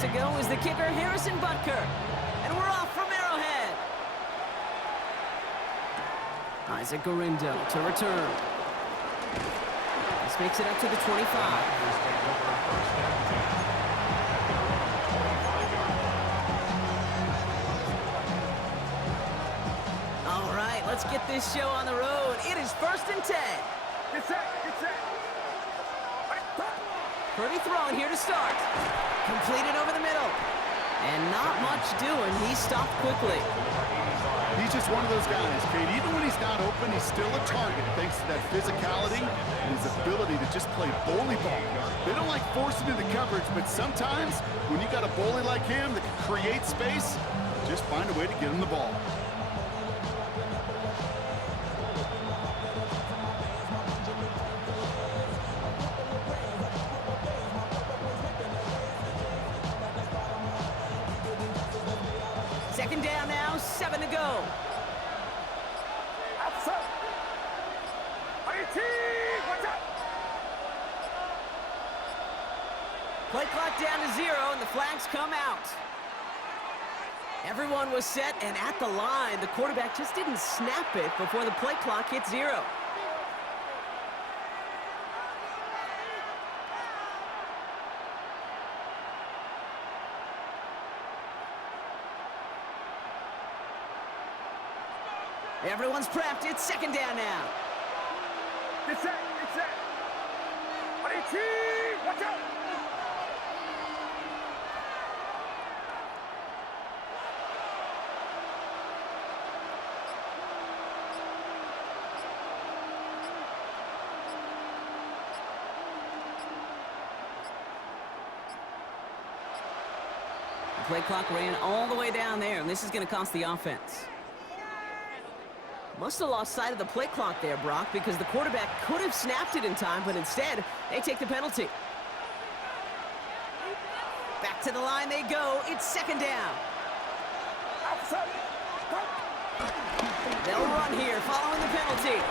to go is the kicker, Harrison Butker. And we're off from Arrowhead. Isaac Gorindo to return. This makes it up to the 25. All right, let's get this show on the road. It is 1st and 10. Get set, get set. Purdy throwing here to start. Completed over the middle. And not much doing. He stopped quickly. He's just one of those guys, Kate. Even when he's not open, he's still a target thanks to that physicality and his ability to just play bully ball. They don't like forcing into coverage, but sometimes when you got a bully like him that can create space, just find a way to get him the ball. Second down now, 7 to go. Play clock down to 0, and the flags come out. Everyone was set, and at the line, the quarterback just didn't snap it before the play clock hit 0. Everyone's prepped. It's second down now. Get set, get set. Watch out. The play clock ran all the way down there, and this is going to cost the offense. Must have lost sight of the play clock there, Brock, because the quarterback could have snapped it in time, but instead, they take the penalty. Back to the line they go. It's second down. They'll run here following the penalty.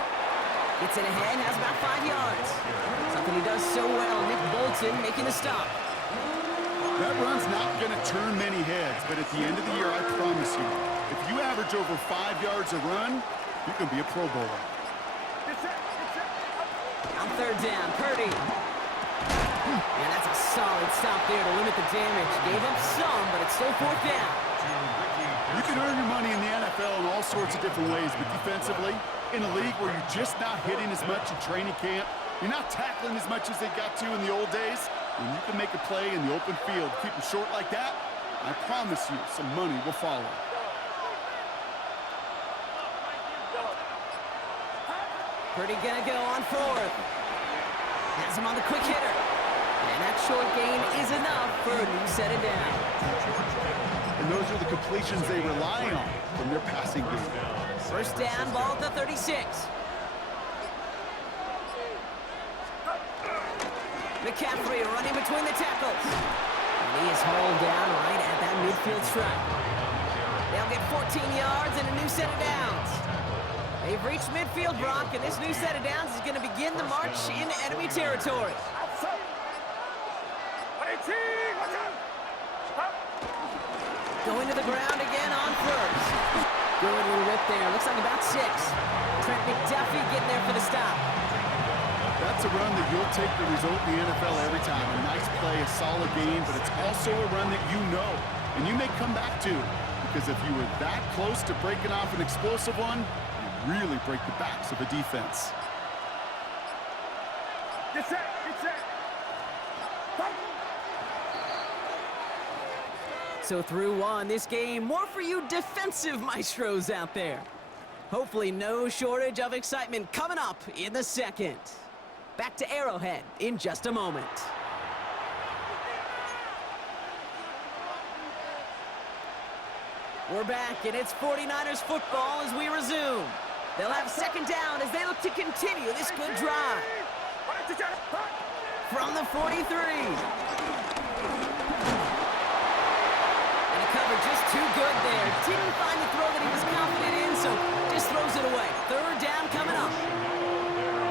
Gets it ahead, has about 5 yards. Something he does so well. Nick Bolton making the stop. That run's not going to turn many heads, but at the end of the year, I promise you, if you average over 5 yards a run, you can be a Pro Bowler. On third down, Purdy. And that's a solid stop there to limit the damage. Gave up some, but it's still fourth down. You can earn your money in the NFL in all sorts of different ways, but defensively, in a league where you're just not hitting as much in training camp, you're not tackling as much as they got to in the old days, when you can make a play in the open field, keep them short like that, I promise you some money will follow. Purdy gonna go on fourth. Has him on the quick hitter. And that short gain is enough for a new set of downs. And those are the completions they rely on from their passing game. First down, ball at the 36. McCaffrey running between the tackles. And he is hauled down right at that midfield stripe. They'll get 14 yards and a new set of downs. They've reached midfield, Brock, and this new set of downs is going to begin the march into enemy territory. Going to the ground again on first. Good little rip there. Looks like about 6. Trent McDuffie getting there for the stop. That's a run that you'll take the result in the NFL every time. A nice play, a solid game, but it's also a run that you know, and you may come back to. Because if you were that close to breaking off an explosive one, you really break the backs of a defense. Get set, get set. So through one, this game, more for you defensive maestros out there. Hopefully no shortage of excitement coming up in the second. Back to Arrowhead in just a moment. We're back, and it's 49ers football as we resume. They'll have second down as they look to continue this good drive. From the 43. And a cover just too good there. Didn't find the throw that he was confident in, so just throws it away. Third down coming up.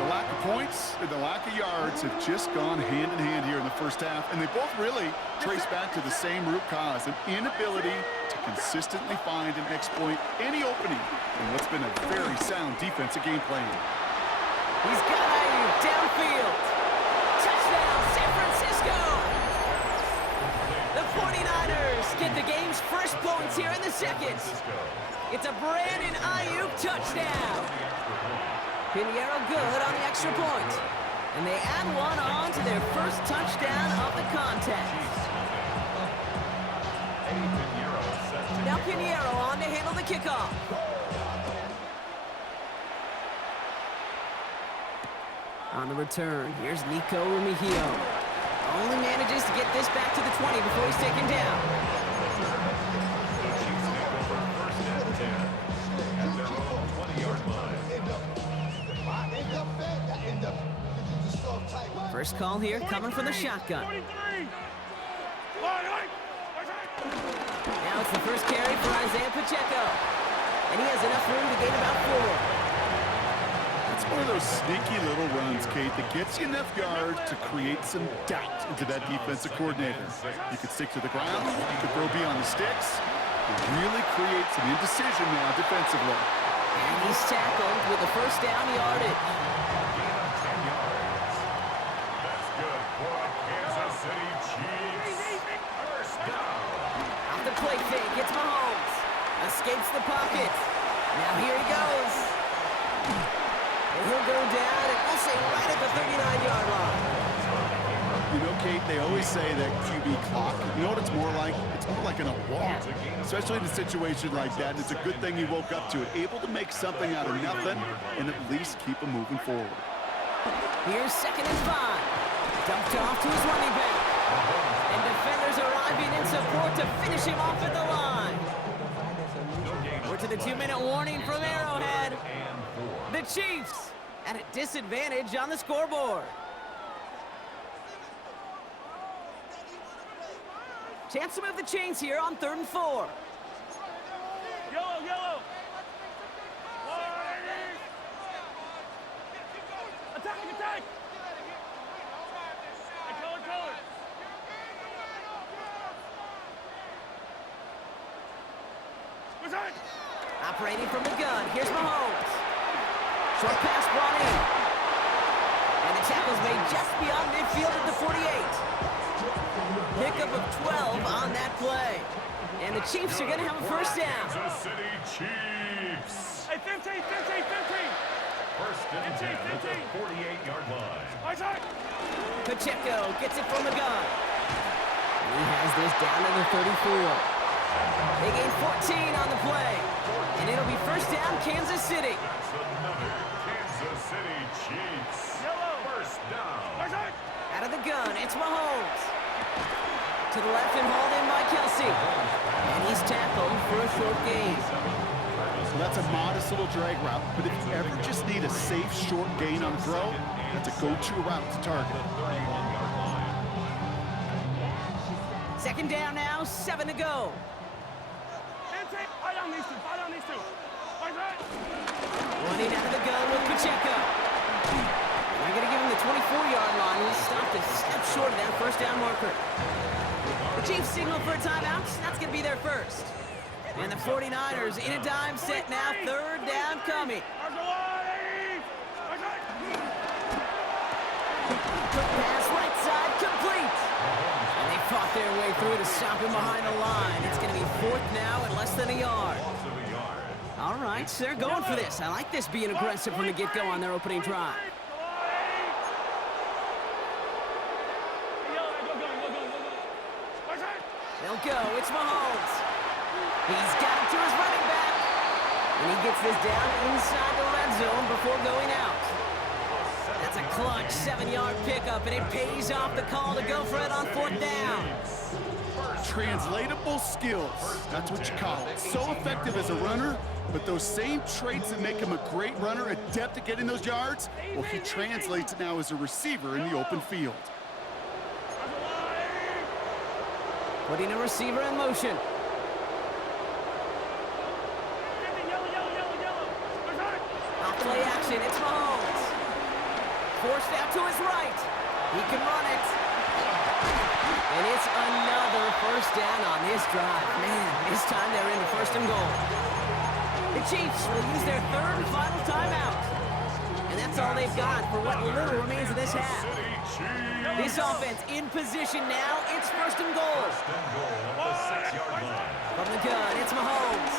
The lack of points and the lack of yards have just gone hand in hand here in the first half, and they both really trace back to the same root cause, an inability to consistently find and exploit any opening in what's been a very sound defensive game plan. He's got Ayuk downfield. Touchdown, San Francisco! The 49ers get the game's first points here in the second. It's a Brandon Ayuk touchdown. Pinheiro good on the extra point. And they add one on to their first touchdown of the contest. Now Pinheiro on to handle the kickoff. On the return, here's Nico Remigio. Only manages to get this back to the 20 before he's taken down. First call here coming from the shotgun. Now it's the first carry for Isaiah Pacheco. And he has enough room to gain about 4. It's one of those sneaky little runs, Kate, that gets you enough yards to create some doubt into that defensive coordinator. You could stick to the ground, you could throw beyond the sticks, and really create some indecision now defensively. And he's tackled with the first down yardage. Off the play fake, it's Mahomes. Escapes the pocket. Now here he goes. And he'll go down, and we'll say right at the 39-yard line. You know, Kate, they always say that QB clock, you know what it's more like? It's more like in a walk, especially in a situation like that. And it's a good thing he woke up to it, able to make something out of nothing and at least keep him moving forward. Here's 2nd and 5. Dumped off to his running back. And defenders arriving in support to finish him off at the line. We're to the 2-minute warning from Arrowhead. The Chiefs at a disadvantage on the scoreboard. Chance to move the chains here on 3rd and 4. Yellow. Attack. Color. Operating from the gun, here's Mahomes. Short pass brought in. And the tackle's made just beyond midfield at the 48. Pickup of 12 on that play. And the Chiefs are going to have a first down. Kansas City Chiefs. Hey, 15. First and 10 at the 48-yard line. Pacheco gets it from the gun. And he has this down to the 34. They gain 14 on the play. And it'll be first down, Kansas City. That's another Kansas City Chiefs. First down. Out of the gun, it's Mahomes. To the left and hauled in by Kelsey. And he's tackled for a short gain. So that's a modest little drag route, but if you ever just need a safe, short gain on the throw, that's a go-to route to target. 2nd down now, 7 to go. Running out of the gun with Pacheco. They're going to give him the 24-yard line. He stopped a step short of that first down marker. The Chiefs signal for a timeout. That's going to be their first. And the 49ers in a dime set now. 3rd down coming. Quick pass right side, complete. And they fought their way through to stop him behind the line. It's going to be 4th now at less than a yard. All right, so they're going for this. I like this being aggressive from the get-go on their opening drive. They'll go. It's Mahomes. He's got it to his running back. And he gets this down inside the red zone before going out. That's a clutch 7-yard pickup, and it pays off the call to go for it on 4th down. Translatable skills. That's what you call it. So effective as a runner, but those same traits that make him a great runner, adept at getting those yards, well, he translates it now as a receiver in the open field. Putting a receiver in motion. Off play action, it's Mahomes. Forced out to his right. He can run it. And it's another first down on this drive. Man, this time they're into first and goal. The Chiefs will use their third and final timeout. And that's all they've got for what little remains of this half. This offense in position now. It's first and goal. At the 6-yard line. From the gun, it's Mahomes.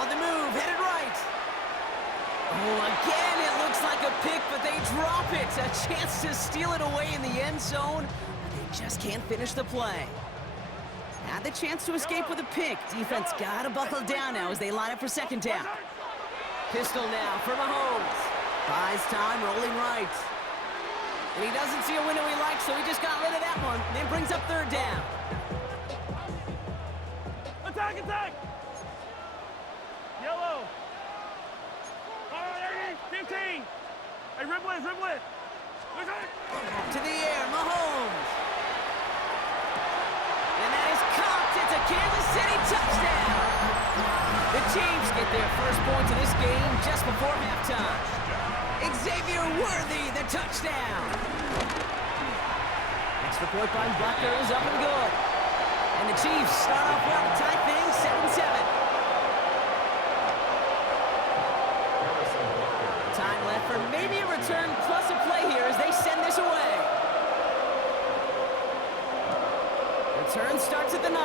On the move, headed right. Oh, again, it looks like a pick, but they drop it. A chance to steal it away in the end zone. But they just can't finish the play. Had the chance to escape with a pick. Defense got to buckle down now as they line up for second down. Pistol now for Mahomes. Buys time, rolling right. And he doesn't see a window he likes, so he just got rid of that one. And then brings up third down. Attack, attack! Yellow! All right, 15! Hey, dribble it, dribble it! To the air, Mahomes. And that is caught. It's a Kansas City touchdown. The Chiefs get their first points of this game just before halftime. Xavier Worthy, the touchdown. Extra point by Butker is up and good. And the Chiefs start off well to tie things 7-7. Time left for maybe a return plus a play here as they send this away. Return starts at the 9.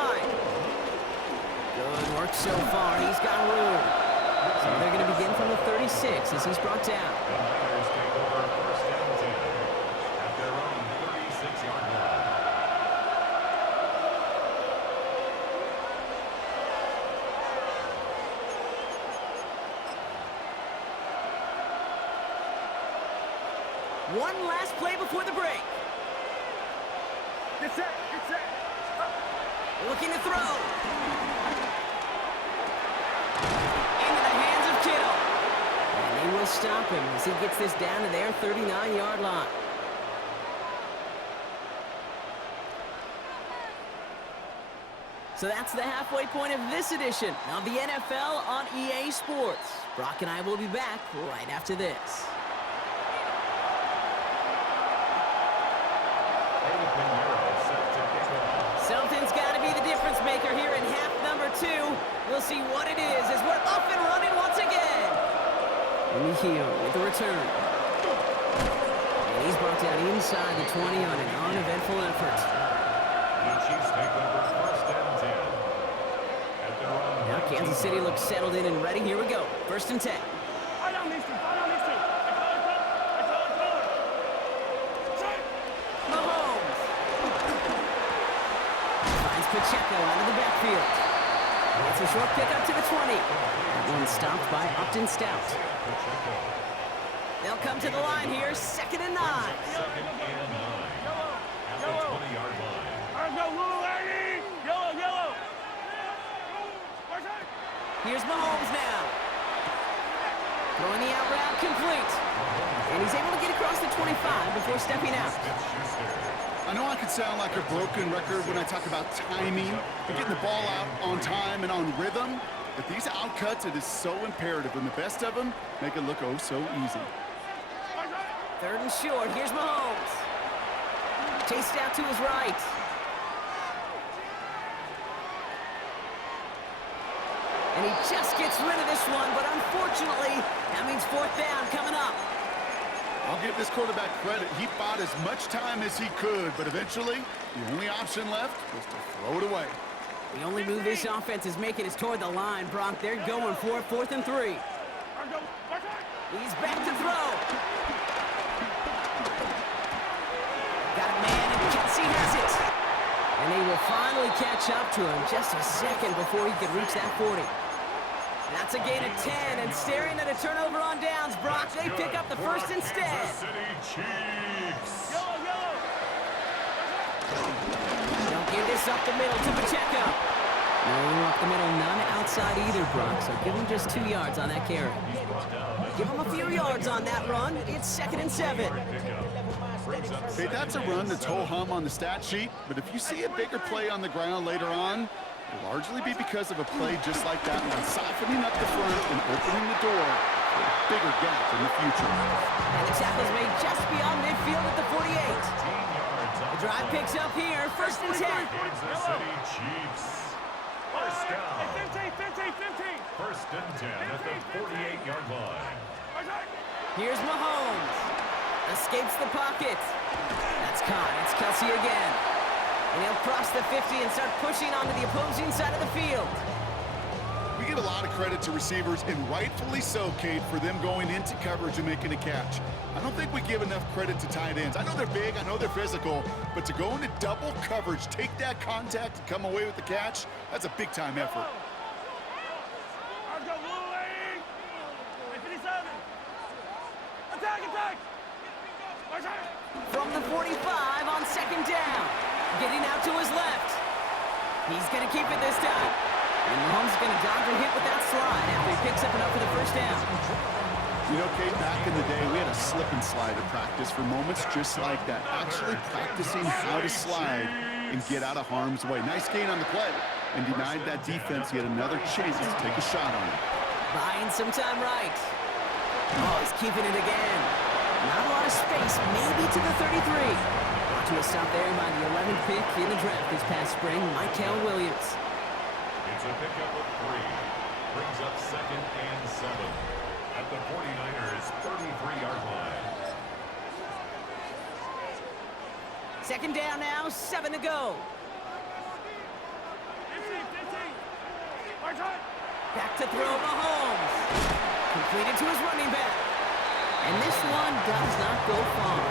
Good work so far. He's got room. So they're going to begin from the 36 as he's brought down. The Niners take over first and 10 at their own 36-yard line. One last play before the break. Get set, get set! Looking to throw. Into the hands of Kittle. And they will stop him as he gets this down to their 39-yard line. So that's the halfway point of this edition of the NFL on EA Sports. Brock and I will be back right after this. Something's got to be the difference maker here in half number 2. We'll see what it is as we're up and running once again. Mihio with the return. And he's brought down inside the 20 on an uneventful effort. The Chiefs take over first and 10 at their own. Now Kansas City looks settled in and ready. Here we go. First and 10. I don't need to, I don't need to! I call it. Set! Mahomes. Finds Pacheco out of the backfield. It's a short pick up to the 20. That one stopped by Upton Stout. They'll come to the line here, second and 9. Second and 9 at the 20-yard line. All right, go, little lady! Yellow, yellow! Here's Mahomes now. Throwing the out route complete. And he's able to get across the 25 before stepping out. I know I could sound like a broken record when I talk about timing and getting the ball out on time and on rhythm, but these outcuts, it is so imperative, and the best of them make it look oh so easy. Third and short. Here's Mahomes. Chased out to his right. And he just gets rid of this one, but unfortunately, that means fourth down coming up. I'll give this quarterback credit. He bought as much time as he could, but eventually, the only option left was to throw it away. The only move this offense is making is toward the line, Brock. They're going for it, 4th and 3. He's back to throw. Got a man, and Kelsey has it. And they will finally catch up to him just a second before he could reach that 40. That's a gain of 10, and staring at a turnover on downs, Brock, they pick up the first instead. Kansas City Chiefs. Yellow, yellow! Don't give this up the middle to Pacheco. No up the middle, none outside either, Brock, so give him just 2 yards on that carry. Give him a few yards on that run. It's 2nd and 7. Hey, that's a run that's ho-hum on the stat sheet, but if you see a bigger play on the ground later on, it'll largely be because of a play just like that one, softening up the front and opening the door for a bigger gap in the future. And the tackle's made just beyond midfield at the 48. Drive picks up here, first and 10. Kansas City Chiefs. First down. 15, 15, 15. First and 10 at the 48-yard line. Here's Mahomes. Escapes the pocket. That's caught. It's Kelsey again. And he'll cross the 50 and start pushing onto the opposing side of the field. We give a lot of credit to receivers, and rightfully so, Kate, for them going into coverage and making a catch. I don't think we give enough credit to tight ends. I know they're big, I know they're physical, but to go into double coverage, take that contact, and come away with the catch, that's a big-time effort. Let's go, Louie! 57. Attack, attack! From the 45 on second down. Getting out to his left. He's going to keep it this time. And Mahomes is going to dodge a hit with that slide after he picks up enough for the first down. You know, Kate, back in the day, we had a slip and slide at practice for moments just like that. Actually practicing how to slide and get out of harm's way. Nice gain on the play, and denied that defense yet another chance to take a shot on it. Buying some time right. Oh, he's keeping it again. Not a lot of space, maybe to the 33. To a stop there by the 11th pick in the draft this past spring, Mykel Williams. It's a pickup of 3. Brings up second and 7 at the 49ers' 33-yard line. Second down now, 7 to go. 15, 15. Back to throw Mahomes. Completed to his running back. And this one does not go far.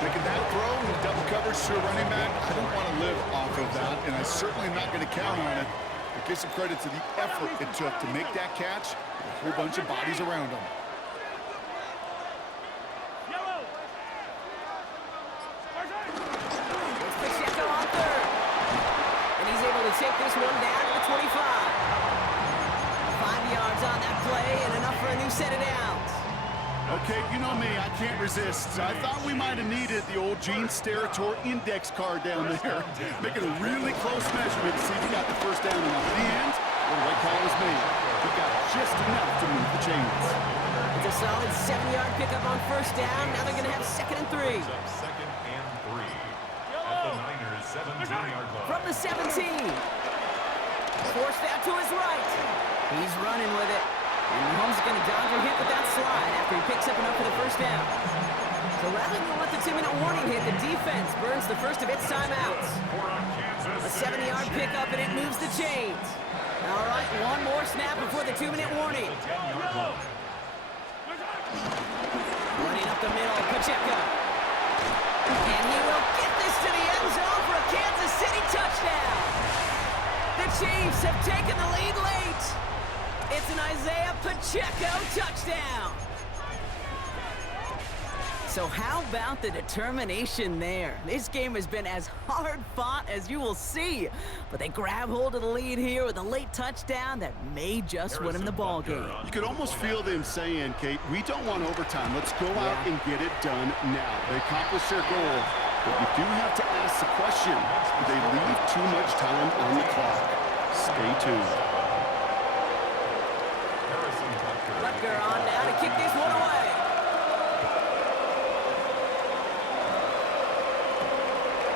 Making that throw in double coverage to a running back, I don't want to live off of that, and I'm certainly not going to count on it. But give some credit to the effort it took to make that catch with a whole bunch of bodies around him. Yellow. It's Pacheco on third. And he's able to take this one down to the 25. 5 yards on that play and enough for a new set of downs. Okay, you know me, I can't resist. I thought we might have needed the old Gene Steratore index card down there. Making a really close measurement to see if he got the first down enough. In the end, what the right call was made. He got just enough to move the chains. It's a solid 7-yard pickup on first down. Now they're going to have second and 3. Brings up second and 3 at the Niners' 17-yard line. From the 17. Forced out to his right. He's running with it. And Mahomes is going to dodge a hit with that slide after he picks up enough for the first down. So rather than let the 2-minute warning hit, the defense burns the first of its timeouts. A 7-yard pickup, and it moves the chains. All right, one more snap before the 2-minute warning. Running up the middle, Pacheco. And he will get this to the end zone for a Kansas City touchdown. The Chiefs have taken the lead late. It's an Isaiah Pacheco touchdown. So how about the determination there? This game has been as hard fought as you will see. But they grab hold of the lead here with a late touchdown that may just win them the ball game. You could almost feel them saying, Kate, we don't want overtime. Let's go out and get it done now. They accomplished their goal. But you do have to ask the question, do they leave too much time on the clock? Stay tuned. Butker on now to kick this one away.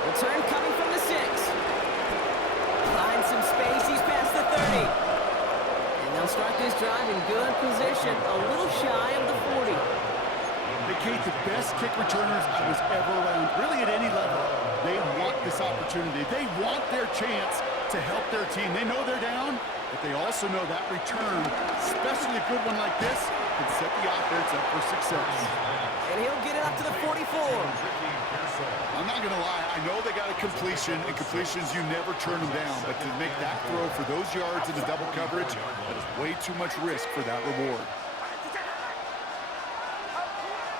Return coming from the 6. Finds some space, he's past the 30. And they'll start this drive in good position, a little shy of the 40. Hey, Kate, the best kick returners I was ever around, really at any level. They want this opportunity. They want their chance to help their team. They know they're down, but they also know that return, especially a good one like this, can set the offense up for success. And he'll get it up to the 44. I'm not going to lie, I know they got a completion, and completions, you never turn them down, but to make that throw for those yards in the double coverage, that is way too much risk for that reward.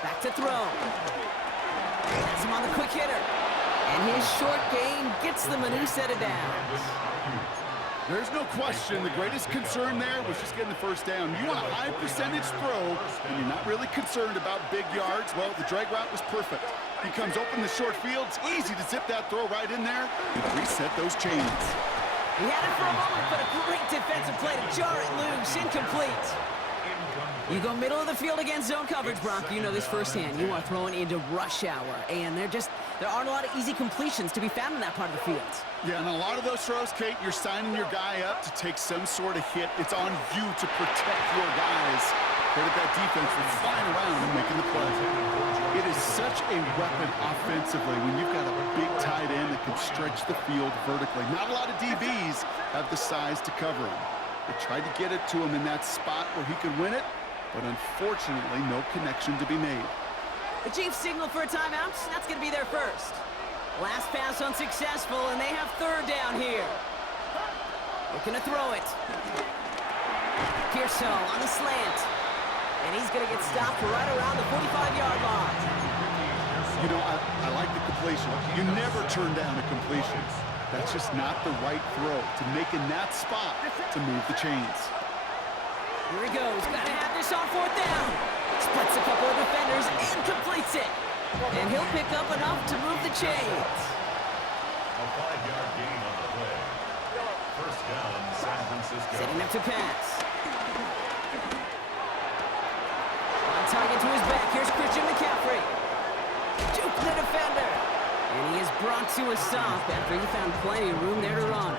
Back to throw. Has him on the quick hitter. And his short game gets them a new set of downs. There's no question the greatest concern there was just getting the first down. You want a high percentage throw, and you're not really concerned about big yards. Well, the drag route was perfect. He comes open the short field. It's easy to zip that throw right in there and reset those chains. He had it for a moment, but a great defensive play to jar it loose. Incomplete. You go middle of the field against zone coverage, Brock. You know this firsthand. You are throwing into rush hour, and there aren't a lot of easy completions to be found in that part of the field. Yeah, and a lot of those throws, Kate, you're signing your guy up to take some sort of hit. It's on you to protect your guys. Credit that defense for flying around and making the play. It is such a weapon offensively when you've got a big tight end that can stretch the field vertically. Not a lot of DBs have the size to cover him. They tried to get it to him in that spot where he could win it, but unfortunately, no connection to be made. The Chiefs signal for a timeout. That's going to be their first. Last pass unsuccessful, and they have third down here. Looking to throw it. Pearson on the slant. And he's going to get stopped right around the 45-yard line. You know, I like the completion. You never turn down a completion. That's just not the right throw to make in that spot to move the chains. Here he goes. Got to have this on fourth down. Splits a couple of defenders and completes it. And he'll pick up enough to move the chains. A 5-yard gain on the play. First down, San Francisco. Setting up to pass. On target to his back. Here's Christian McCaffrey. Juke the defender. And he is brought to a stop after he found plenty of room there to run.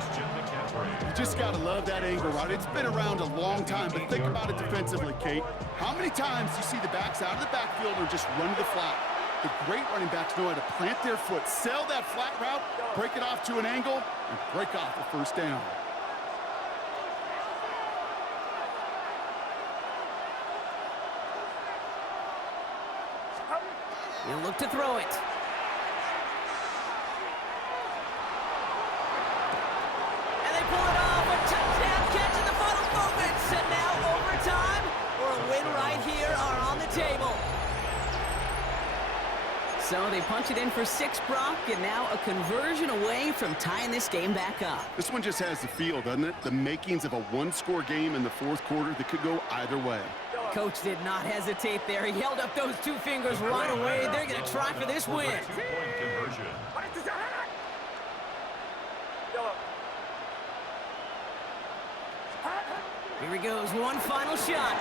You just got to love that angle route. It's been around a long time, but think about it defensively, Kate. How many times do you see the backs out of the backfield or just run to the flat? The great running backs know how to plant their foot, sell that flat route, break it off to an angle, and break off the first down. He'll look to throw it. And they pull it off. A touchdown catch in the final moments. And now overtime or a win right here are on the table. So they punch it in for 6, Brock, and now a conversion away from tying this game back up. This one just has the feel, doesn't it? The makings of a one-score game in the fourth quarter that could go either way. Coach did not hesitate there. He held up those 2 fingers right away. They're going to try for this win. Two-point conversion. Here he goes, one final shot.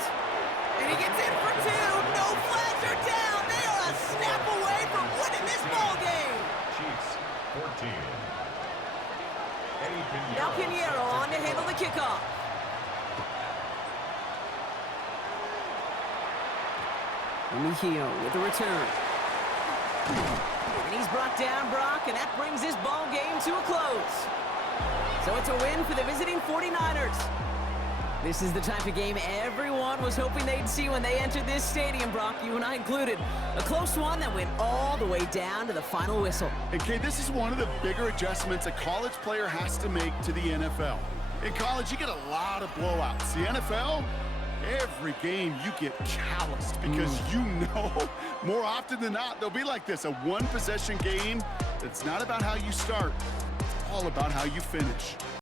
And he gets in for 2. No flags are down. They are a snap away from winning this ball game. Chiefs, 14. Eddie Pinheiro. Now Pinheiro on to handle the kickoff. Mejio with the return. And he's brought down, Brock, and that brings this ball game to a close. So it's a win for the visiting 49ers. This is the type of game everyone was hoping they'd see when they entered this stadium, Brock, you and I included. A close one that went all the way down to the final whistle. And Kay, this is one of the bigger adjustments a college player has to make to the NFL. In college, you get a lot of blowouts. The NFL, every game you get calloused because you know more often than not they'll be like this, a one-possession game that's not about how you start, it's all about how you finish.